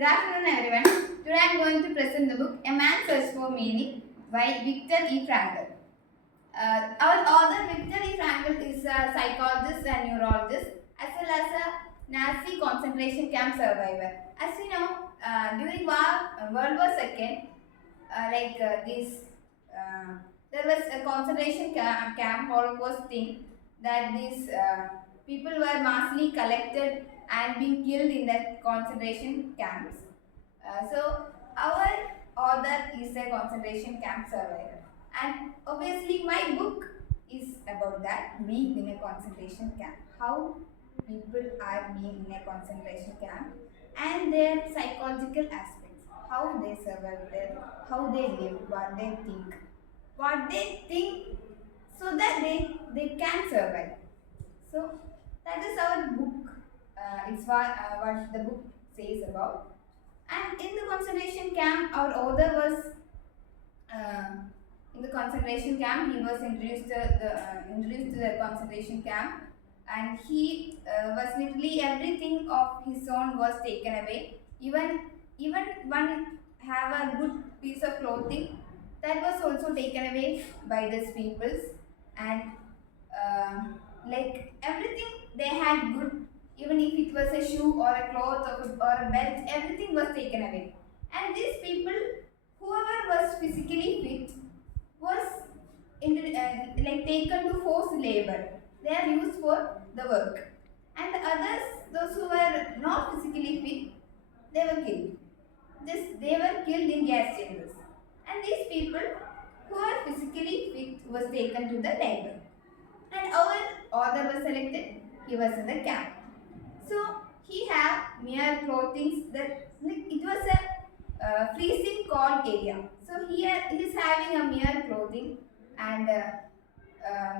Good afternoon, everyone. Today I am going to present the book A Man's Search for Meaning by Viktor E. Frankl. Our author Viktor E. Frankl is a psychologist and neurologist as well as a Nazi concentration camp survivor. As we know, during World War II, there was a concentration camp Holocaust thing that these people were massively collected and being killed in the concentration camps. So our author is a concentration camp survivor, and obviously my book is about that, being in a concentration camp, how people are being in a concentration camp and their psychological aspects, how they survive there, how they live, what they think so that they can survive. So that is our book. It's what the book says about. And in the concentration camp, our author was uh, in the concentration camp. He was introduced to the concentration camp, and he was literally everything of his own was taken away. Even one have a good piece of clothing that was also taken away by these peoples, and uh, like everything they had good, even if it was a shoe or a cloth or a belt, everything was taken away. And these people, whoever was physically fit, was like taken to forced labor. They are used for the work. And the others, those who were not physically fit, they were killed. They were killed in gas chambers. And these people who are physically fit was taken to the labor. And our author was selected. He was in the camp. So he had mere clothing that, like, it was a freezing cold area. So he is having a mere clothing, and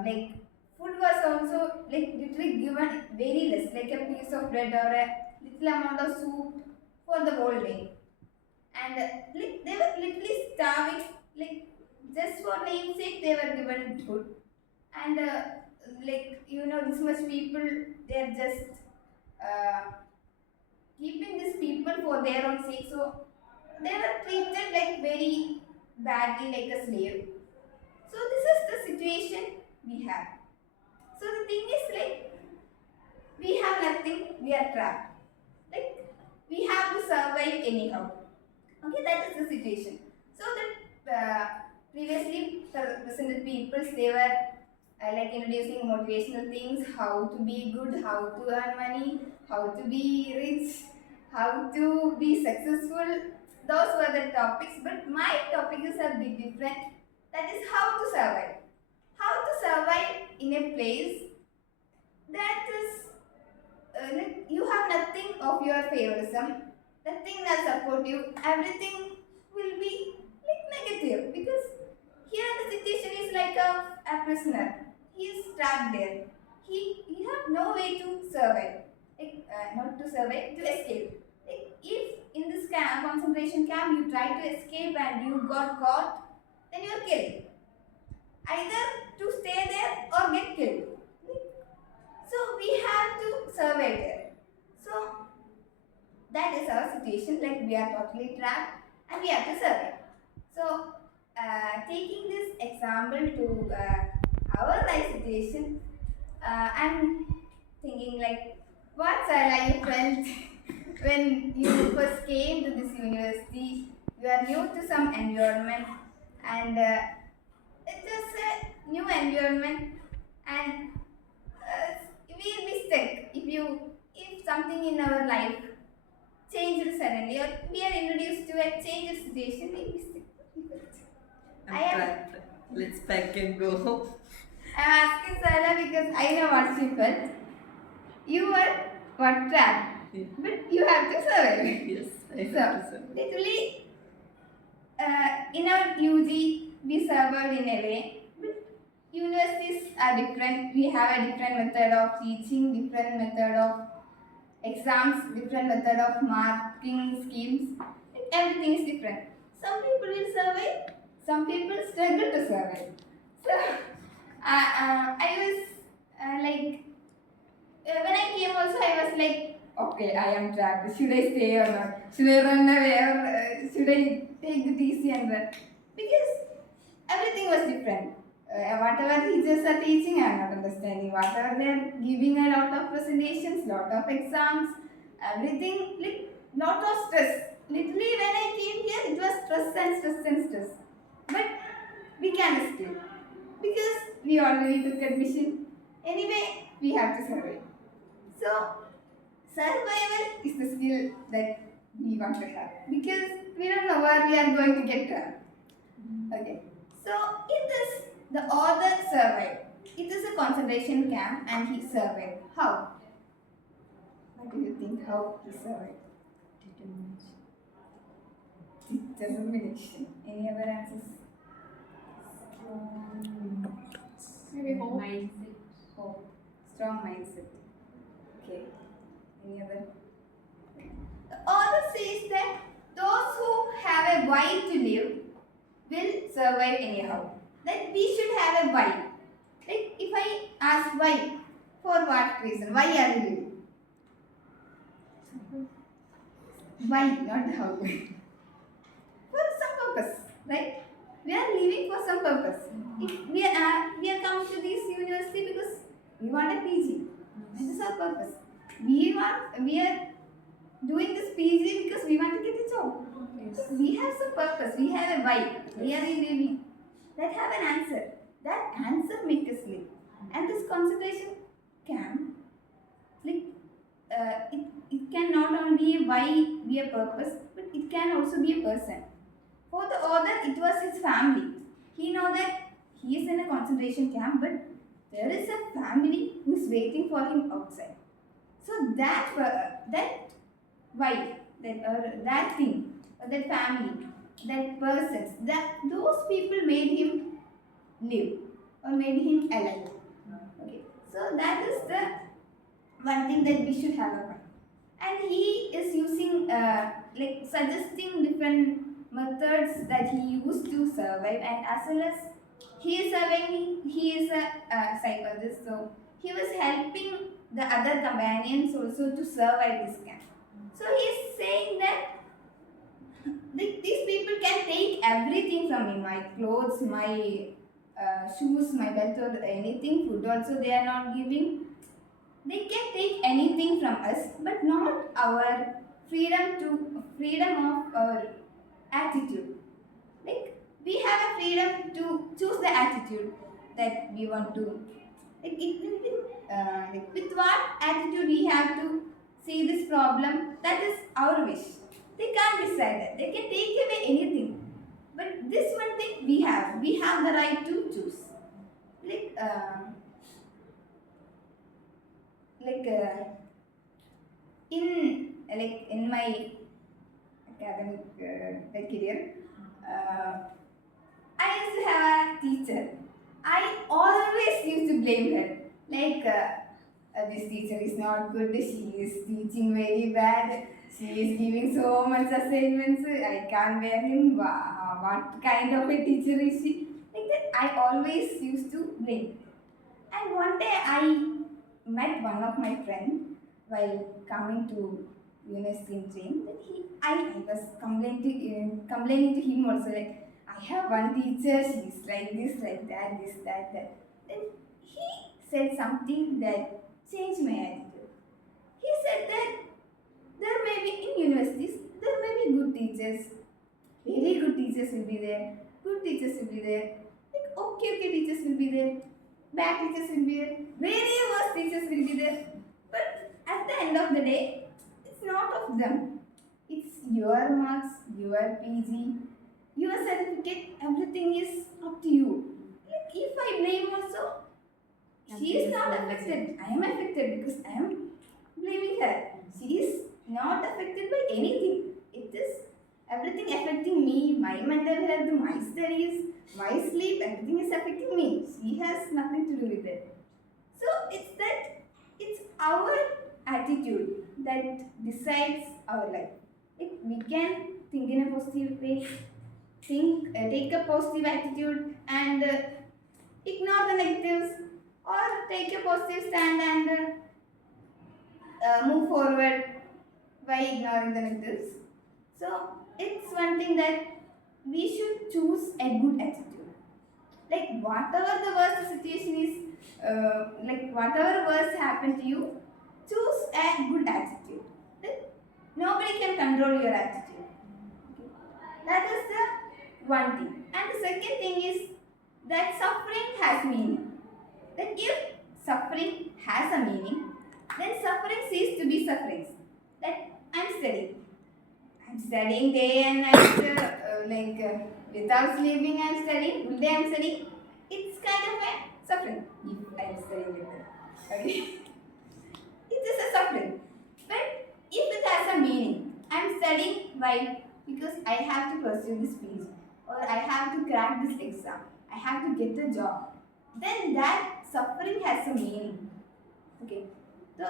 like food was also like literally given very less, like a piece of bread or a little amount of soup for the whole day. And like they were literally starving, like just for namesake they were given food. And this much people, they're just uh, keeping these people for their own sake, so they were treated like very badly, like a slave. So this is the situation we have. So the thing is, like, we have nothing, we are trapped, like we have to survive anyhow. Okay, that is the situation. So the previously presented peoples, they were like introducing motivational things, how to be good, how to earn money, how to be rich, how to be successful. Those were the topics, but my topic is a bit different. That is how to survive. How to survive in a place that is like you have nothing of your favorism, nothing that support you, everything will be like negative, because here the situation is like a prisoner. He is trapped there. He have no way to survive. Like not to survive, to escape. Like if in this concentration camp you try to escape and you got caught, then you are killed. Either to stay there or get killed. So we have to survive there. So that is our situation. Like we are totally trapped and we have to survive. So taking this example to our life situation, I'm thinking like what Sarah you felt when you first came to this university. You are new to some environment, and it's just a new environment, and we'll be stuck if something in our life changed suddenly, or we are introduced to a changed situation, we'll be stuck. I'm trapped. Let's pack and go. I'm asking Sarah because I know what she felt. You were what trapped, Yeah. but you have to survive. Yes, I have So, to say. literally, in our UG, we survived in a way, but universities are different. We have a different method of teaching, different method of exams, different method of marking schemes. Like, everything is different. Some people will survive, some people struggle to survive. So, I was like, when I came also, I was like, okay, I am trapped. Should I stay or not? Should I run away or should I take the TC and run? Because everything was different. Whatever teachers are teaching, I am not understanding. Whatever they are giving, a lot of presentations, lot of exams, everything like lot of stress. Literally, when I came here, it was stress and stress and stress. But we can escape because we already took admission. Anyway, we have to survive. So survival is the skill that we want to have because we don't know where we are going to get to. Okay. So in this, the author survived. It is a concentration camp and he survived. How? What do you think? How he survived? Determination. Any other answers? Maybe hope. Mindset. Hope. Strong mindset. Okay. Any other? The author says that those who have a why to live will survive anyhow. That we should have a why. Like if I ask why, for what reason? Why are we living? Why, not how. For some purpose, right? We are living for some purpose. If we are coming to this university because we want a PG. That is our purpose. We are doing this PG because we want to get a job. Yes. We have some purpose. We have a why. We are living. That have an answer. That answer makes us live. And this concentration camp, like it can not only be a why, be a purpose, but it can also be a person. For the author, it was his family. He know that he is in a concentration camp, but there is a family who is waiting for him outside. So that why, that thing, that family, that persons, that those people made him live or made him alive. Okay, so that is the one thing that we should have a mind. And he is using like suggesting different methods that he used to survive, and as well as he is surviving, he is a psychologist, so he was helping the other companions also to survive this camp. So he is saying that these people can take everything from me, my clothes, my shoes, my belt, or anything, food also they are not giving. They can take anything from us, but not our freedom of our attitude. Like we have a freedom to choose the attitude that we want to. Like with what attitude we have to see this problem, that is our wish. They can't decide that. They can take away anything. But this one thing we have the right to choose. Like, like in my academic career, I used to have a teacher. I always used to blame her. Like, this teacher is not good. She is teaching very bad. She is giving so much assignments. I can't bear him. What kind of a teacher is she? Like that, I always used to blame. And one day I met one of my friends while coming to university in train. That I was complaining to him also, like I have one teacher, she's like this, like that, this, that. Then he said something that changed my attitude. He said that there may be in universities, there may be good teachers, very good teachers will be there, good teachers will be there, like okay teachers will be there, bad teachers will be there, very worse teachers will be there. But at the end of the day, it's not of them. It's your marks, your PG, your certificate, everything is up to you. Like if I blame also, she is not affected. I am affected because I am blaming her. She is not affected by anything. It is everything affecting me, my mental health, my studies, my sleep, everything is affecting me. She has nothing to do with it. So it's our attitude that decides our life. If we can think in a positive way, take a positive attitude and ignore the negatives, or take a positive stand and move forward by ignoring the negatives. So it's one thing that we should choose a good attitude. Like whatever the worst situation is, like whatever worst happened to you, choose a good attitude. Then nobody can control your attitude. Okay. That is the one thing. And the second thing is that suffering has meaning. That if suffering has a meaning, then suffering ceases to be suffering. That I'm studying. I'm studying day and night, without sleeping. I'm studying. Full day I'm studying. It's kind of a suffering if I'm studying like that. Okay, it's just a suffering. But if it has a meaning, I'm studying why? Because I have to pursue this PG, or I have to crack this exam. I have to get a job. Then that suffering has a meaning. Okay. So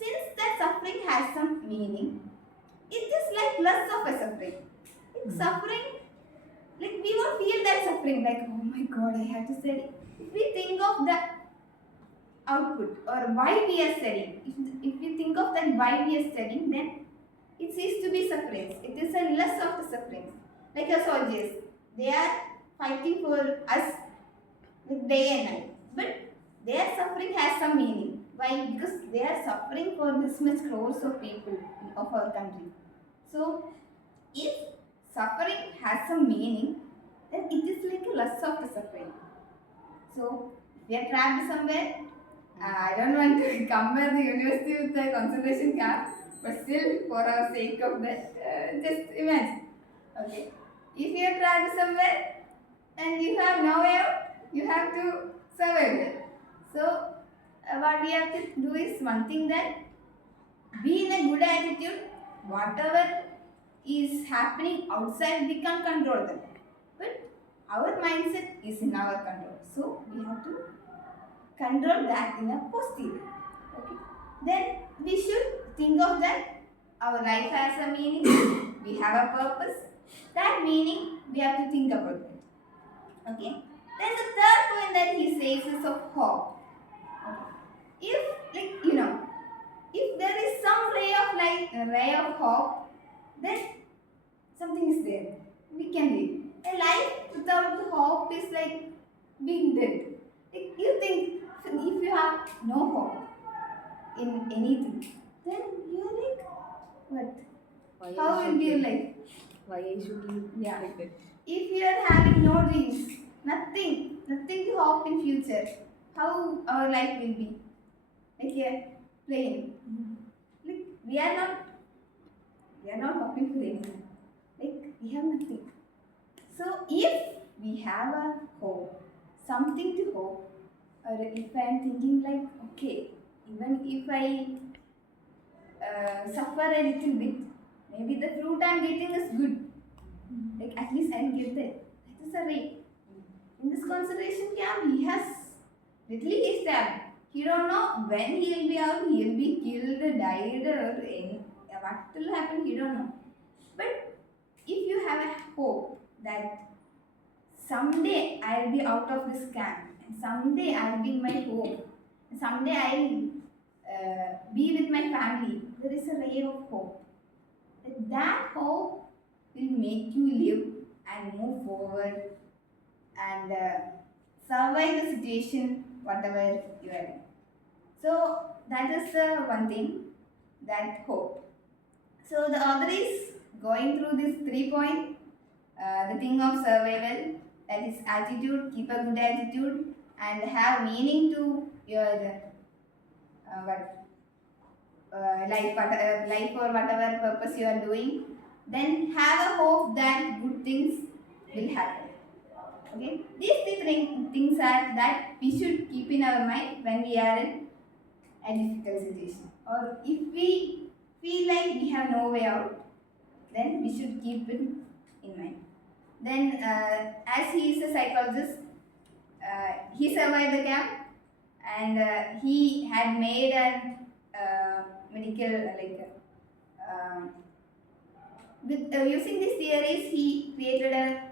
since that suffering has some meaning, it is like less of a suffering. Like suffering, like we won't feel that suffering, like, oh my god, I have to study. If we think of the output or why we are studying, if we think of that why we are studying, then it ceases to be sufferings. It is a less of the sufferings. Like your soldiers, they are fighting for us like day and night. But their suffering has some meaning. Why? Because they are suffering for this much crores of people of our country. So, if suffering has some meaning, then it is like a less of the suffering. So, if we are trapped somewhere, I don't want to compare the university with the concentration camp, but still, for our sake of that, just imagine. Okay, if you are trapped somewhere and you have no way out, you have to survive it. So, what we have to do is one thing, that be in a good attitude. Whatever is happening outside, we can control them. But our mindset is in our control. So we have to control that in a positive way. Okay. Then we should think of that our life has a meaning, we have a purpose. That meaning we have to think about it. Okay. Then the third point that he says is of hope. Okay. If, like, if there is some ray of light, a ray of hope, then something is there. We can live. A life without the hope is like being dead. Like you think, if you have no hope in anything, then you're like, what? Why How I will should be your live? life? Why I should live Yeah. like that? If you are having no dreams, nothing to hope in future, how our life will be? Like a plane. Like we are not hoping for anything. Like we have nothing. So if we have a hope, something to hope, or if I am thinking like, okay, even if I suffer a little bit, maybe the fruit I am getting is good. Like at least I'll get that. That is a ray. In this concentration camp, he has literally is stabbed. He don't know when he'll be out, he'll be killed, died, or any what will happen, he don't know. But if you have a hope that someday I'll be out of this camp, and someday I'll be in my home, and someday I'll be with my family, there is a ray of hope. That hope will make you live and move forward and survive the situation, whatever you are in. So that is the one thing, that hope. So the author is going through this 3 point, the thing of survival, that is attitude, keep a good attitude, and have meaning to your life or whatever purpose you are doing. Then have a hope that good things will happen. Okay, these three things are that we should keep in our mind when we are in a difficult situation, or if we feel like we have no way out, then we should keep it in mind. Then, as he is a psychologist, he survived the camp, and he had made a medical with using these theories, he created a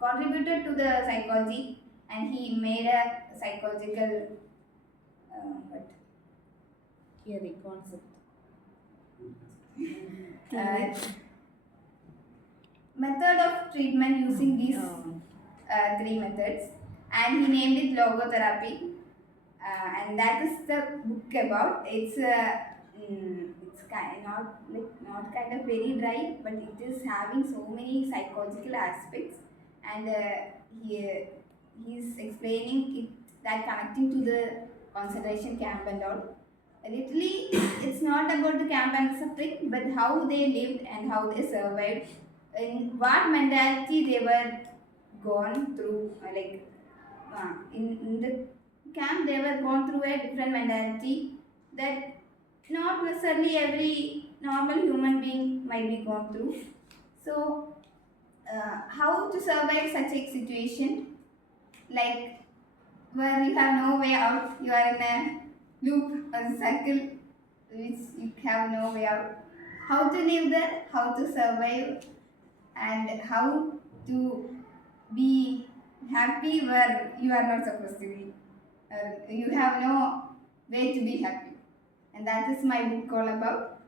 contributed to the psychology, and he made a psychological what Theory, concept. uh, method of treatment using these three methods, and he named it logotherapy. And that is the book about. It's kind not kind of very dry, but it is having so many psychological aspects, and he's explaining it, that connecting to the concentration camp and all. Literally, it's not about the camp and suffering, but how they lived and how they survived, in what mentality they were gone through, in the camp they were gone through a different mentality that not necessarily every normal human being might be gone through. So how to survive such a situation, like where you have no way out, you are in a loop or cycle which you have no way out. How to live there, how to survive, and how to be happy where you are not supposed to be. You have no way to be happy. And that is my book all about.